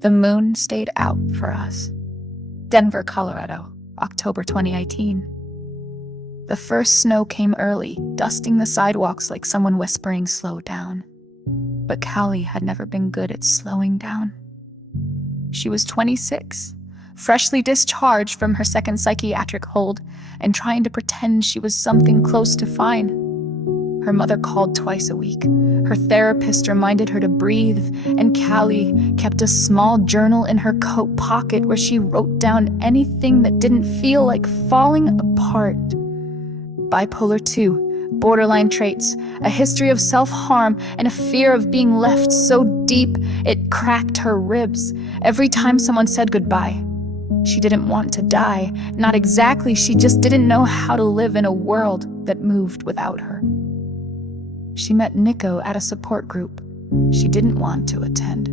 The moon stayed out for us. Denver, Colorado, October 2018. The first snow came early, dusting the sidewalks like someone whispering, "Slow down." But Callie had never been good at slowing down. She was 26, freshly discharged from her second psychiatric hold, and trying to pretend she was something close to fine. Her mother called twice a week. Her therapist reminded her to breathe, and Callie kept a small journal in her coat pocket where she wrote down anything that didn't feel like falling apart. Bipolar 2, borderline traits, a history of self-harm, and a fear of being left so deep it cracked her ribs every time someone said goodbye. She didn't want to die, not exactly, she just didn't know how to live in a world that moved without her. She met Nico at a support group she didn't want to attend.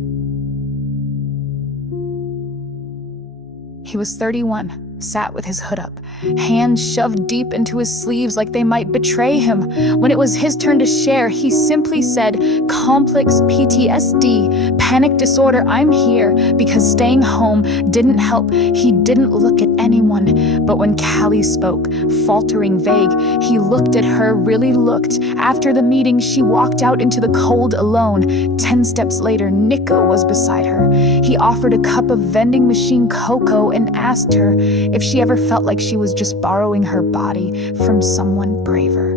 He was 31, sat with his hood up, hands shoved deep into his sleeves like they might betray him. When it was his turn to share, he simply said, "Complex PTSD, panic disorder, I'm here," because staying home didn't help. He didn't look at anyone. But when Callie spoke, faltering, vague, he looked at her, really looked. After the meeting, she walked out into the cold alone. 10 steps later, Nico was beside her. He offered a cup of vending machine cocoa and asked her if she ever felt like she was just borrowing her body from someone braver.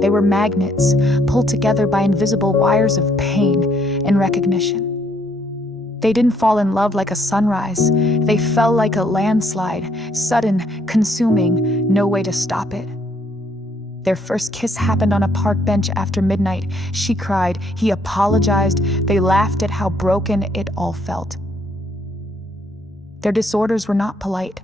They were magnets, pulled together by invisible wires of pain and recognition. They didn't fall in love like a sunrise. They fell like a landslide, sudden, consuming, no way to stop it. Their first kiss happened on a park bench after midnight. She cried, he apologized, they laughed at how broken it all felt. Their disorders were not polite.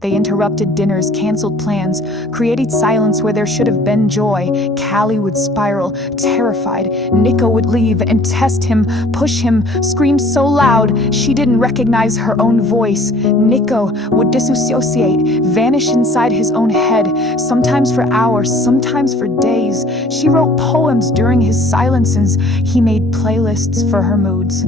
They interrupted dinners, canceled plans, created silence where there should have been joy. Callie would spiral, terrified. Nico would leave and test him, push him, scream so loud she didn't recognize her own voice. Nico would disassociate, vanish inside his own head, sometimes for hours, sometimes for days. She wrote poems during his silences. He made playlists for her moods.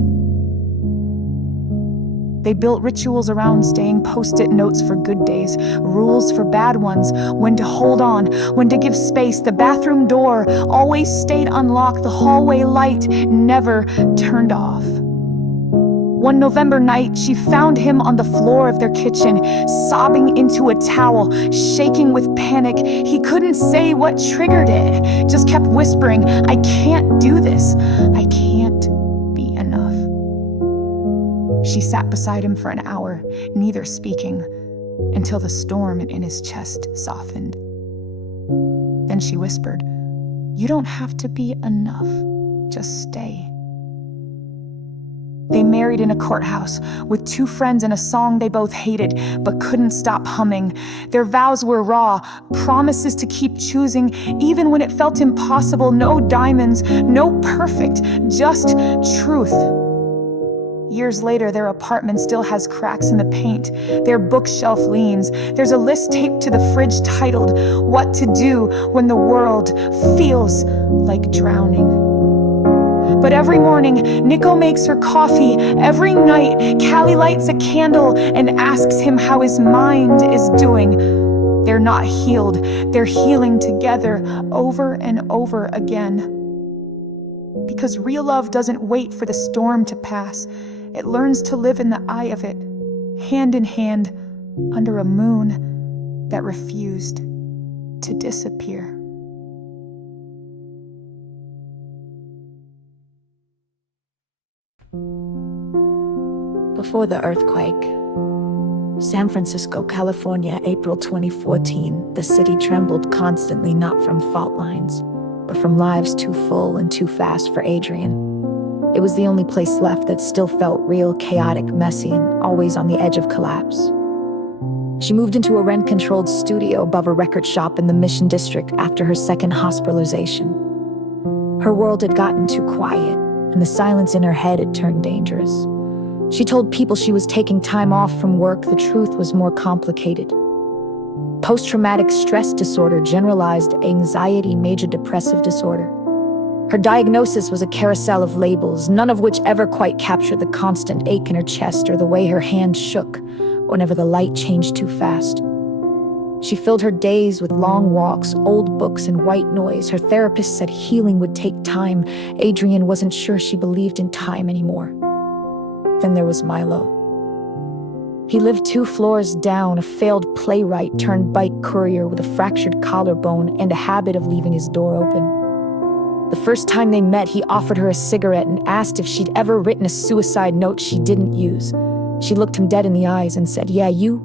They built rituals around staying, post-it notes for good days, rules for bad ones, when to hold on, when to give space. The bathroom door always stayed unlocked, the hallway light never turned off. One November night, she found him on the floor of their kitchen, sobbing into a towel, shaking with panic. He couldn't say what triggered it, just kept whispering, "I can't do this. I can't be enough." She sat beside him for an hour, neither speaking, until the storm in his chest softened. Then she whispered, "You don't have to be enough, just stay." They married in a courthouse, with 2 friends and a song they both hated, but couldn't stop humming. Their vows were raw, promises to keep choosing, even when it felt impossible. No diamonds, no perfect, just truth. Years later, their apartment still has cracks in the paint. Their bookshelf leans. There's a list taped to the fridge titled, "What to Do When the World Feels Like Drowning." But every morning, Nico makes her coffee. Every night, Callie lights a candle and asks him how his mind is doing. They're not healed. They're healing together over and over again. Because real love doesn't wait for the storm to pass. It learns to live in the eye of it, hand in hand, under a moon that refused to disappear. Before the earthquake, San Francisco, California, April 2014, the city trembled constantly, not from fault lines, but from lives too full and too fast for Adrian. It was the only place left that still felt real, chaotic, messy, and always on the edge of collapse. She moved into a rent-controlled studio above a record shop in the Mission District after her second hospitalization. Her world had gotten too quiet, and the silence in her head had turned dangerous. She told people she was taking time off from work. The truth was more complicated. Post-traumatic stress disorder, generalized anxiety, major depressive disorder. Her diagnosis was a carousel of labels, none of which ever quite captured the constant ache in her chest or the way her hands shook whenever the light changed too fast. She filled her days with long walks, old books, and white noise. Her therapist said healing would take time. Adrian wasn't sure she believed in time anymore. Then there was Milo. He lived 2 floors down, a failed playwright turned bike courier with a fractured collarbone and a habit of leaving his door open. The first time they met, he offered her a cigarette and asked if she'd ever written a suicide note she didn't use. She looked him dead in the eyes and said, "Yeah, you?"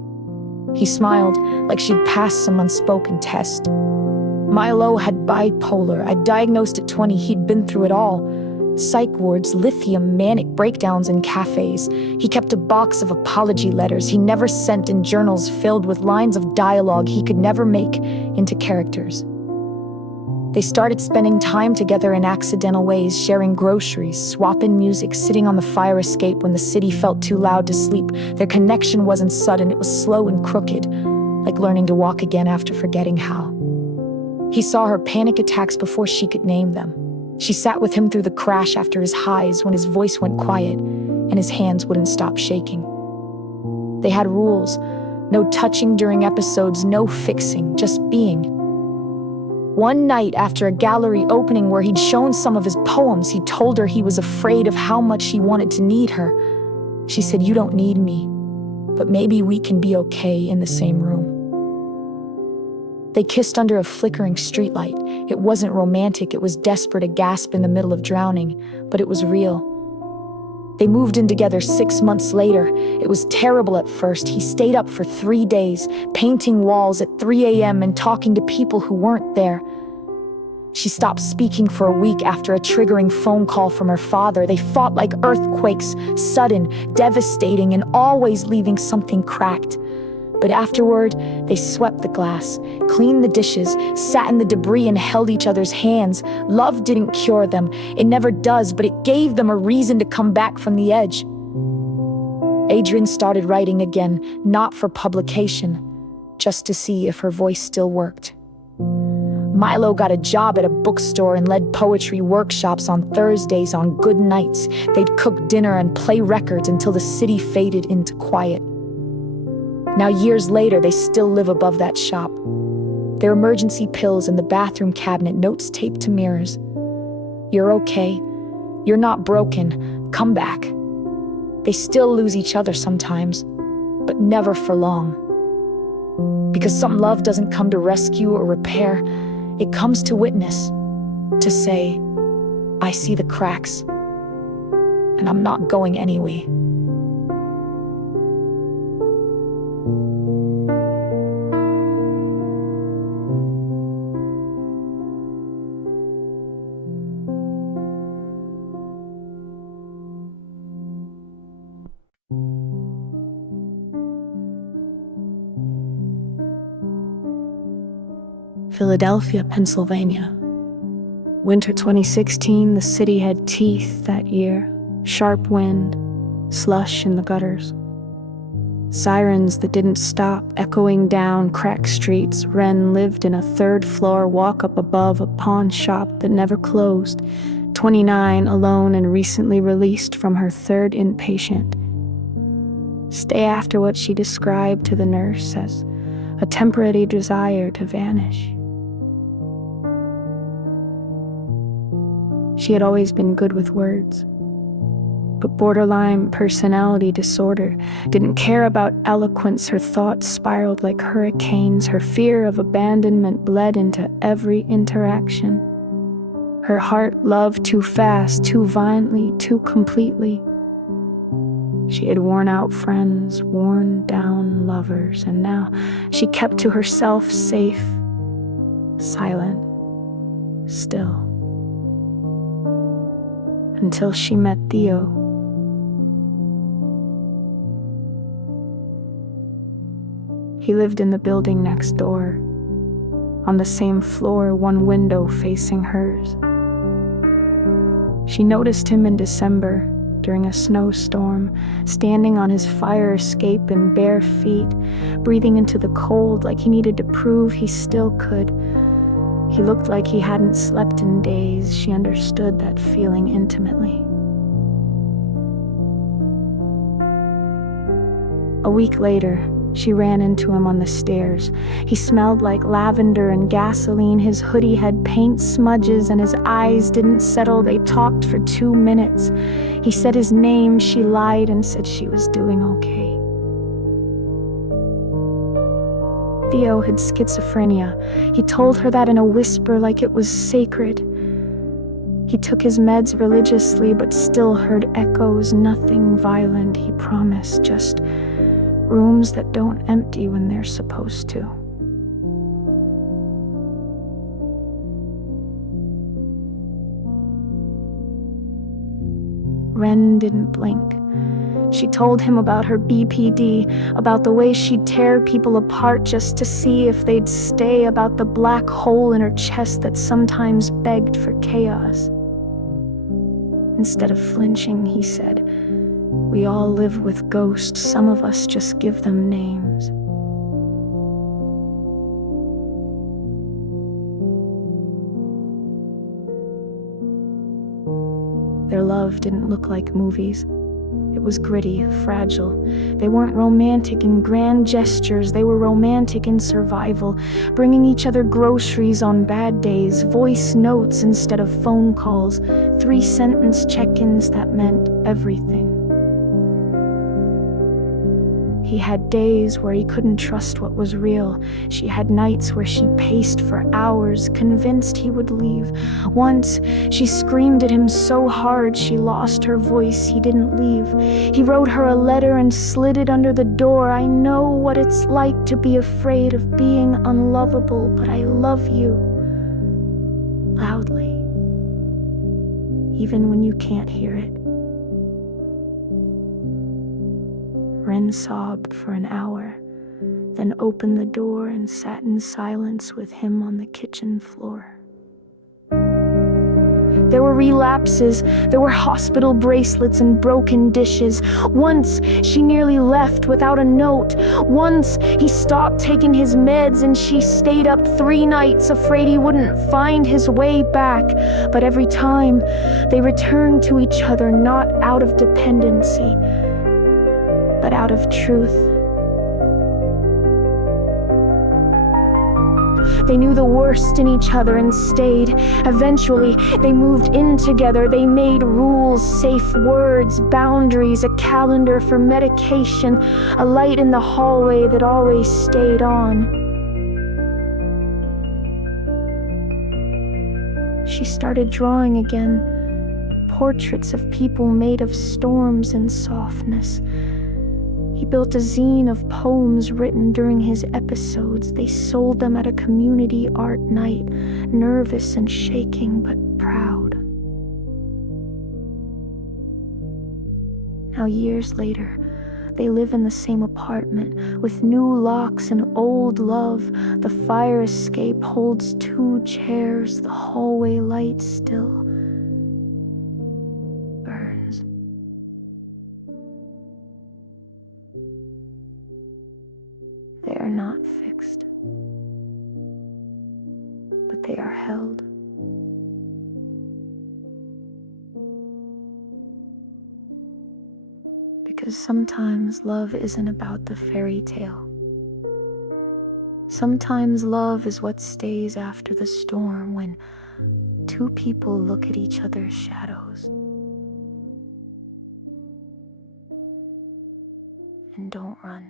He smiled, like she'd passed some unspoken test. Milo had bipolar. I diagnosed at 20, he'd been through it all. Psych wards, lithium, manic breakdowns in cafes. He kept a box of apology letters he never sent and journals filled with lines of dialogue he could never make into characters. They started spending time together in accidental ways, sharing groceries, swapping music, sitting on the fire escape when the city felt too loud to sleep. Their connection wasn't sudden, it was slow and crooked, like learning to walk again after forgetting how. He saw her panic attacks before she could name them. She sat with him through the crash after his highs when his voice went quiet and his hands wouldn't stop shaking. They had rules: no touching during episodes, no fixing, just being. One night after a gallery opening where he'd shown some of his poems, he told her he was afraid of how much he wanted to need her. She said, "You don't need me, but maybe we can be okay in the same room." They kissed under a flickering streetlight. It wasn't romantic, it was desperate, a gasp in the middle of drowning, but it was real. They moved in together 6 months later. It was terrible at first. He stayed up for 3 days, painting walls at 3 a.m. and talking to people who weren't there. She stopped speaking for a week after a triggering phone call from her father. They fought like earthquakes, sudden, devastating, and always leaving something cracked. But afterward, they swept the glass, cleaned the dishes, sat in the debris and held each other's hands. Love didn't cure them. It never does, but it gave them a reason to come back from the edge. Adrian started writing again, not for publication, just to see if her voice still worked. Milo got a job at a bookstore and led poetry workshops on Thursdays on good nights. They'd cook dinner and play records until the city faded into quiet. Now, years later, they still live above that shop. Their emergency pills in the bathroom cabinet, notes taped to mirrors. "You're okay. You're not broken. Come back." They still lose each other sometimes, but never for long. Because some love doesn't come to rescue or repair. It comes to witness, to say, "I see the cracks, and I'm not going anyway." Philadelphia, Pennsylvania. Winter 2016, the city had teeth that year. Sharp wind, slush in the gutters. Sirens that didn't stop, echoing down cracked streets. Wren lived in a 3rd-floor walk-up above a pawn shop that never closed. 29, alone and recently released from her 3rd inpatient. Stay after what she described to the nurse as a temporary desire to vanish. She had always been good with words, but borderline personality disorder, didn't care about eloquence. Her thoughts spiraled like hurricanes. Her fear of abandonment bled into every interaction. Her heart loved too fast, too violently, too completely. She had worn out friends, worn down lovers, and now she kept to herself, safe, silent, still. Until she met Theo. He lived in the building next door, on the same floor, one window facing hers. She noticed him in December, during a snowstorm, standing on his fire escape in bare feet, breathing into the cold like he needed to prove he still could. He looked like he hadn't slept in days. She understood that feeling intimately. A week later, she ran into him on the stairs. He smelled like lavender and gasoline. His hoodie had paint smudges and his eyes didn't settle. They talked for 2 minutes. He said his name. She lied and said she was doing okay. Theo had schizophrenia. He told her that in a whisper, like it was sacred. He took his meds religiously, but still heard echoes. Nothing violent, he promised, just rooms that don't empty when they're supposed to. Ren didn't blink. She told him about her BPD, about the way she'd tear people apart just to see if they'd stay, about the black hole in her chest that sometimes begged for chaos. Instead of flinching, he said, "We all live with ghosts. Some of us just give them names." Their love didn't look like movies. It was gritty, fragile. They weren't romantic in grand gestures. They were romantic in survival, bringing each other groceries on bad days, voice notes instead of phone calls, 3-sentence check-ins that meant everything. He had days where he couldn't trust what was real. She had nights where she paced for hours, convinced he would leave. Once, she screamed at him so hard she lost her voice. He didn't leave. He wrote her a letter and slid it under the door. "I know what it's like to be afraid of being unlovable, but I love you." Loudly. Even when you can't hear it. Ren sobbed for an hour, then opened the door and sat in silence with him on the kitchen floor. There were relapses, there were hospital bracelets and broken dishes. Once, she nearly left without a note. Once, he stopped taking his meds and she stayed up 3 nights afraid he wouldn't find his way back. But every time, they returned to each other, not out of dependency, but out of truth. They knew the worst in each other and stayed. Eventually, they moved in together. They made rules, safe words, boundaries, a calendar for medication, a light in the hallway that always stayed on. She started drawing again, portraits of people made of storms and softness. He built a zine of poems written during his episodes. They sold them at a community art night, nervous and shaking, but proud. Now, years later, they live in the same apartment with new locks and old love. The fire escape holds 2 chairs. The hallway light still burns. They are not fixed, but they are held. Because sometimes love isn't about the fairy tale. Sometimes love is what stays after the storm, when 2 people look at each other's shadows and don't run.